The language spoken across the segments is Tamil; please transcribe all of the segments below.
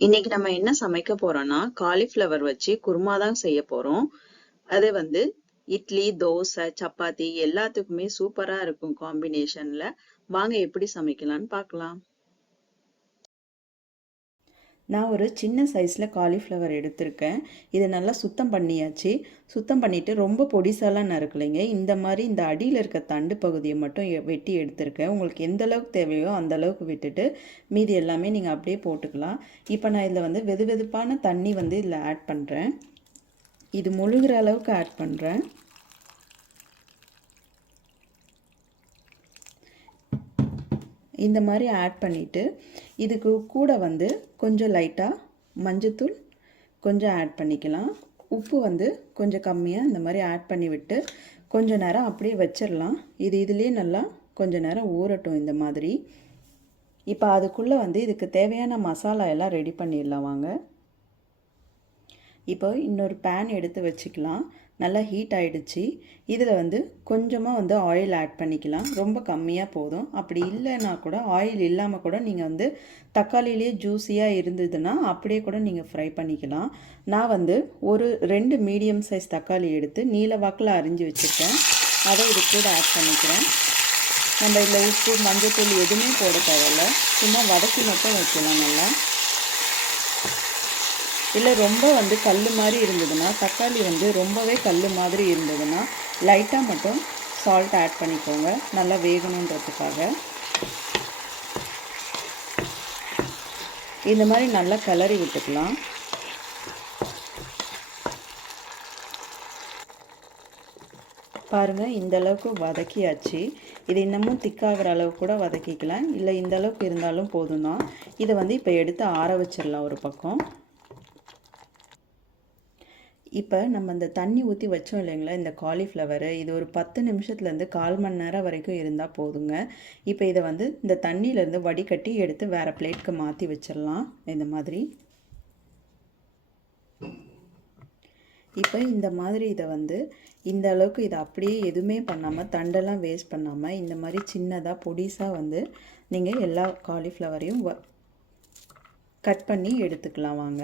இன்னைக்கு நம்ம என்ன சமைக்க போறோம்னா காலிஃப்ளவர் வச்சு குருமா தான் செய்ய போறோம். அது வந்து இட்லி தோசை சப்பாத்தி எல்லாத்துக்குமே சூப்பரா இருக்கும் காம்பினேஷன்ல வாங்க எப்படி சமைக்கலாம்னு பார்க்கலாம். நான் ஒரு சின்ன சைஸில் காலிஃப்ளவர் எடுத்திருக்கேன். இதை நல்லா சுத்தம் பண்ணியாச்சு. சுத்தம் பண்ணிவிட்டு ரொம்ப பொடிசாலாம் நறுக்கலைங்க. இந்த மாதிரி இந்த அடியில் இருக்க தண்டு பகுதியை மட்டும் எ- வெட்டி எடுத்திருக்கேன். உங்களுக்கு எந்த அளவுக்கு தேவையோ அந்த அளவுக்கு விட்டுட்டு மீதி எல்லாமே நீங்கள் அப்படியே போட்டுக்கலாம். இப்போ நான் இதில் வந்து வெது வெதுப்பான தண்ணி வந்து இதில் ஆட் பண்ணுறேன் இது முழுகிற அளவுக்கு ஆட் பண்ணுறேன் இந்த மாதிரி ஆட் பண்ணிவிட்டு இதுக்கு கூட வந்து கொஞ்சம் லைட்டாக மஞ்சத்தூள் கொஞ்சம் ஆட் பண்ணிக்கலாம். உப்பு வந்து கொஞ்சம் கம்மியாக இந்த மாதிரி ஆட் பண்ணி விட்டு கொஞ்சம் நேரம் அப்படியே வச்சிடலாம் இது இதுலேயே நல்லா கொஞ்சம் நேரம் ஊறட்டும் இந்த மாதிரி. இப்போ அதுக்குள்ளே வந்து இதுக்கு தேவையான மசாலா எல்லாம் ரெடி பண்ணிடலாம் வாங்க. இப்போ இன்னொரு பேன் எடுத்து வச்சுக்கலாம். நல்லா ஹீட் ஆகிடுச்சு இதில் வந்து கொஞ்சமாக வந்து ஆயில் ஆட் பண்ணிக்கலாம். ரொம்ப கம்மியாக போதும். அப்படி இல்லைன்னா கூட ஆயில் இல்லாமல் கூட நீங்கள் வந்து தக்காளியிலே ஜூஸியாக இருந்ததுன்னா அப்படியே கூட நீங்கள் ஃப்ரை பண்ணிக்கலாம். நான் வந்து ஒரு ரெண்டு மீடியம் சைஸ் தக்காளி எடுத்து நீல வாக்கில் அரிஞ்சு வச்சுருக்கேன். அதை இது கூட ஆட் பண்ணிக்கிறேன். நம்ம இதில் உப்பு மஞ்சத்தூள் எதுவுமே போட தேவையில்ல. சும்மா வதக்கி மட்டும் வைக்கலாம் நல்லா. இல்லை ரொம்ப வந்து கல் மாதிரி இருந்ததுன்னா தக்காளி வந்து ரொம்பவே கல் மாதிரி இருந்ததுன்னா லைட்டாக மட்டும் சால்ட் ஆட் பண்ணிக்கோங்க. நல்லா வேகணுன்றதுக்காக. இந்த மாதிரி நல்லா கிளறி விட்டுக்கலாம். பாருங்கள் இந்த அளவுக்கு வதக்கியாச்சு. இது இன்னமும் திக்காகிற அளவுக்கு கூட வதக்கிக்கலாம். இல்லை இந்த அளவுக்கு இருந்தாலும் போதும் தான் இதை வந்து இப்போ எடுத்து ஆற வச்சிடலாம் ஒரு பக்கம். இப்போ நம்ம இந்த தண்ணி ஊற்றி வச்சோம் இல்லைங்களா இந்த காலிஃப்ளவரு இது ஒரு பத்து நிமிஷத்துலேருந்து கால் மணி நேரம் வரைக்கும் இருந்தால் போதுங்க. இப்போ இதை வந்து இந்த தண்ணியிலேருந்து வடிகட்டி எடுத்து வேறு பிளேட்க்கு மாற்றி வச்சிடலாம். இந்த மாதிரி. இப்போ இந்த மாதிரி இதை வந்து இந்த அளவுக்கு இதை அப்படியே எதுவுமே பண்ணாமல் தண்டெல்லாம் வேஸ்ட் பண்ணாமல் இந்த மாதிரி சின்னதாக பொடிசாக வந்து நீங்கள் எல்லா காலிஃப்ளவரையும் வ கட் பண்ணி எடுத்துக்கலாம் வாங்க.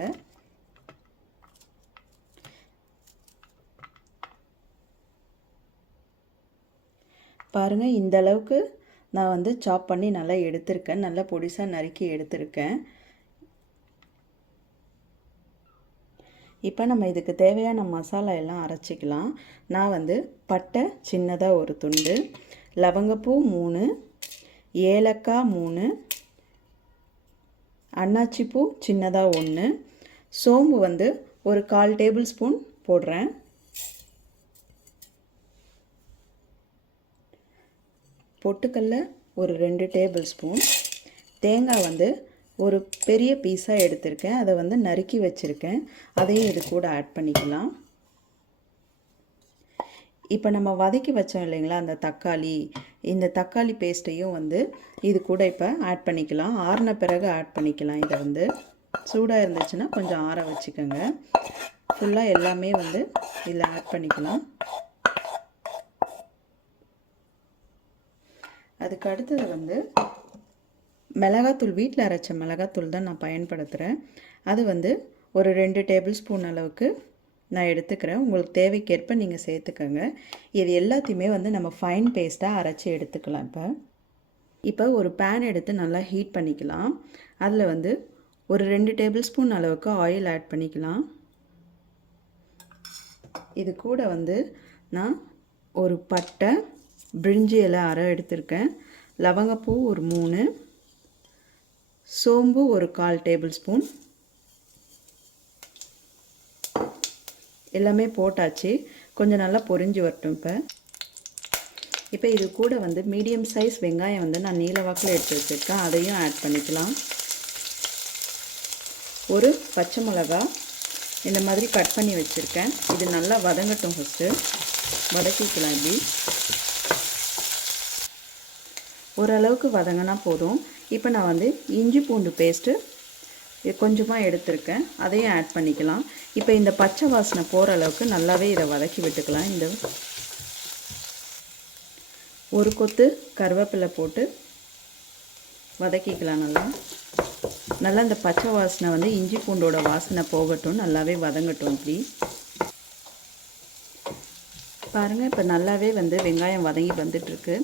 பாருங்கள் இந்த அளவுக்கு நான் வந்து சாப் பண்ணி நல்லா எடுத்திருக்கேன். நல்லா பொடிசாக நறுக்கி எடுத்திருக்கேன். இப்போ நம்ம இதுக்கு தேவையான மசாலா எல்லாம் அரைச்சிக்கலாம். நான் வந்து பட்டை சின்னதாக ஒரு துண்டு லவங்கப்பூ மூணு ஏலக்காய் மூணு அன்னாச்சிப்பூ சின்னதாக ஒன்று சோம்பு வந்து ஒரு கால் டேபிள் ஸ்பூன் போடுறேன். பொட்டுக்கல்ல ஒரு ரெண்டு டேபிள் ஸ்பூன். தேங்காய் வந்து ஒரு பெரிய பீஸாக எடுத்திருக்கேன். அதை வந்து நறுக்கி வச்சுருக்கேன். அதையும் இது கூட ஆட் பண்ணிக்கலாம். இப்போ நம்ம வதக்கி வச்சோம் இல்லைங்களா அந்த தக்காளி. இந்த தக்காளி பேஸ்ட்டையும் வந்து இது கூட இப்போ ஆட் பண்ணிக்கலாம். ஆறின பிறகு ஆட் பண்ணிக்கலாம் இதை வந்து. சூடாக இருந்துச்சுன்னா கொஞ்சம் ஆற வச்சுக்கோங்க. ஃபுல்லாக எல்லாமே வந்து இதில் ஆட் பண்ணிக்கலாம். அதுக்கு அடுத்தது வந்து மிளகாத்தூள் வீட்டில் அரைச்ச மிளகாத்தூள் தான் நான் பயன்படுத்துகிறேன் அது வந்து ஒரு ரெண்டு டேபிள் ஸ்பூன் அளவுக்கு நான் எடுத்துக்கிறேன். உங்களுக்கு தேவைக்கேற்ப நீங்கள் சேர்த்துக்கோங்க. இது எல்லாத்தையுமே வந்து நம்ம ஃபைன் பேஸ்ட்டாக அரைச்சி எடுத்துக்கலாம் இப்போ. இப்போ ஒரு பேன் எடுத்து நல்லா ஹீட் பண்ணிக்கலாம். அதில் வந்து ஒரு ரெண்டு டேபிள் ஸ்பூன் அளவுக்கு ஆயில் ஆட் பண்ணிக்கலாம். இது கூட வந்து நான் ஒரு பட்டை பிரிஞ்சி இலை அரை எடுத்திருக்கேன். லவங்கப்பூ ஒரு மூணு. சோம்பு ஒரு கால் டேபிள் ஸ்பூன். எல்லாமே போட்டாச்சு. கொஞ்சம் நல்லா பொரிஞ்சு வரட்டும் இப்போ. இப்போ இது கூட வந்து மீடியம் சைஸ் வெங்காயம் வந்து நான் நீல வாக்கில் எடுத்து வச்சுருக்கேன். அதையும் ஆட் பண்ணிக்கலாம். ஒரு பச்சை மிளகா இந்த மாதிரி கட் பண்ணி வச்சுருக்கேன். இது நல்லா வதங்கட்டும் ஃபஸ்ட்டு வதக்கிக்கலாம் இப்படி. ஓரளவுக்கு வதங்கினா போதும். இப்போ நான் வந்து இஞ்சி பூண்டு பேஸ்ட்டு கொஞ்சமாக எடுத்திருக்கேன். அதையும் ஆட் பண்ணிக்கலாம். இப்போ இந்த பச்சை வாசனை போகிற அளவுக்கு நல்லாவே இதை வதக்கி விட்டுக்கலாம். இந்த ஒரு கொத்து கருவேப்பிலை போட்டு வதக்கிக்கலாம் நல்லா. நல்லா இந்த பச்சை வாசனை வந்து இஞ்சி பூண்டோட வாசனை போகட்டும். நல்லாவே வதங்கட்டும் இப்படி பாருங்கள் இப்போ நல்லாவே வந்து வெங்காயம் வதங்கி வந்துட்டுருக்கு.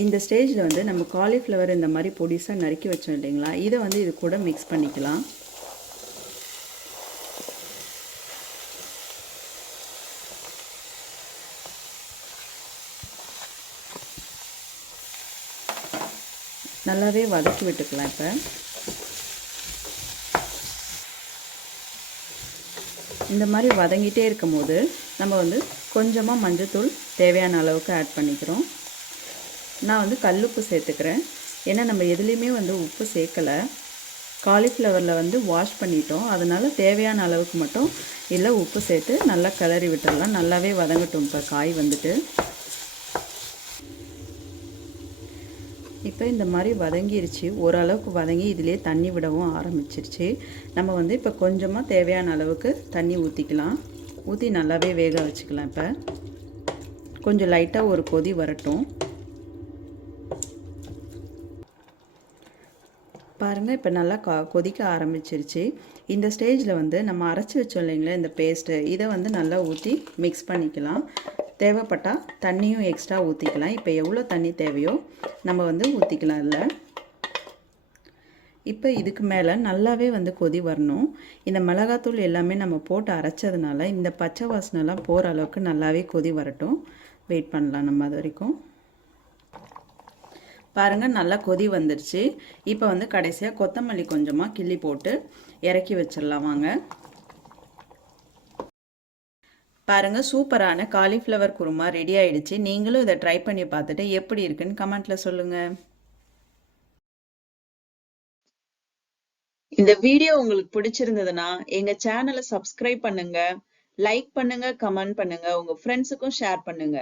இந்த ஸ்டேஜில் வந்து நம்ம காலிஃப்ளவர் இந்த மாதிரி பொடிசாக நறுக்கி வச்சோம் இல்லைங்களா? இதை வந்து இது கூட மிக்ஸ் பண்ணிக்கலாம். நல்லாவே வதக்கி விட்டுக்கலாம் இப்போ. இந்த மாதிரி வதங்கிட்டே இருக்கும் போது நம்ம வந்து கொஞ்சமாக மஞ்சத்தூள் தேவையான அளவுக்கு ஆட் பண்ணிக்கிறோம். நான் வந்து கல்லுப்பு சேர்த்துக்கிறேன். ஏன்னா நம்ம எதுலேயுமே வந்து உப்பு சேர்க்கலை. காலிஃப்ளவரில் வந்து வாஷ் பண்ணிட்டோம். அதனால் தேவையான அளவுக்கு மட்டும் இல்லை உப்பு சேர்த்து நல்லா கிளறி விட்டுடலாம் நல்லாவே வதங்கட்டும் இப்போ காய் வந்துட்டு. இப்போ இந்த மாதிரி வதங்கிருச்சு. ஓரளவுக்கு வதங்கி இதிலே தண்ணி விடவும் ஆரம்பிச்சிருச்சு. நம்ம வந்து இப்போ கொஞ்சமாக தேவையான அளவுக்கு தண்ணி ஊற்றிக்கலாம் ஊற்றி நல்லாவே வேக வச்சுக்கலாம் இப்போ. கொஞ்சம் லைட்டாக ஒரு கொதி வரட்டும். பாருங்கள் இப்போ நல்லா கா கொதிக்க ஆரம்பிச்சிருச்சு. இந்த ஸ்டேஜில் வந்து நம்ம அரைச்சி வச்சோம் இல்லைங்களா இந்த பேஸ்ட்டு இதை வந்து நல்லா ஊற்றி மிக்ஸ் பண்ணிக்கலாம். தேவைப்பட்டால் தண்ணியும் எக்ஸ்ட்ரா ஊற்றிக்கலாம் இப்போ எவ்வளோ தண்ணி தேவையோ நம்ம வந்து ஊற்றிக்கலாம் இல்லை இப்போ இதுக்கு மேலே நல்லாவே வந்து கொதி வரணும். இந்த மிளகாத்தூள் எல்லாமே நம்ம போட்டு அரைச்சதுனால இந்த பச்சை வாசனைலாம் போகிற அளவுக்கு நல்லாவே கொதி வரட்டும். வெயிட் பண்ணலாம் நம்ம அது வரைக்கும். பாருங்கள் நல்லா கொதி வந்துருச்சு. இப்போ வந்து கடைசியாக கொத்தமல்லி கொஞ்சமாக கிள்ளி போட்டு இறக்கி வச்சிடலாம் வாங்க. பாருங்க சூப்பரான காலிஃப்ளவர் குருமா ரெடி ஆகிடுச்சு நீங்களும் இதை ட்ரை பண்ணி பார்த்துட்டு எப்படி இருக்குன்னு கமெண்ட்டில் சொல்லுங்கள் இந்த வீடியோ உங்களுக்கு பிடிச்சிருந்ததுன்னா எங்க சேனலை சப்ஸ்கிரைப் பண்ணுங்க லைக் பண்ணுங்க கமெண்ட் பண்ணுங்க உங்க ஃப்ரெண்ட்ஸுக்கும் ஷேர் பண்ணுங்க.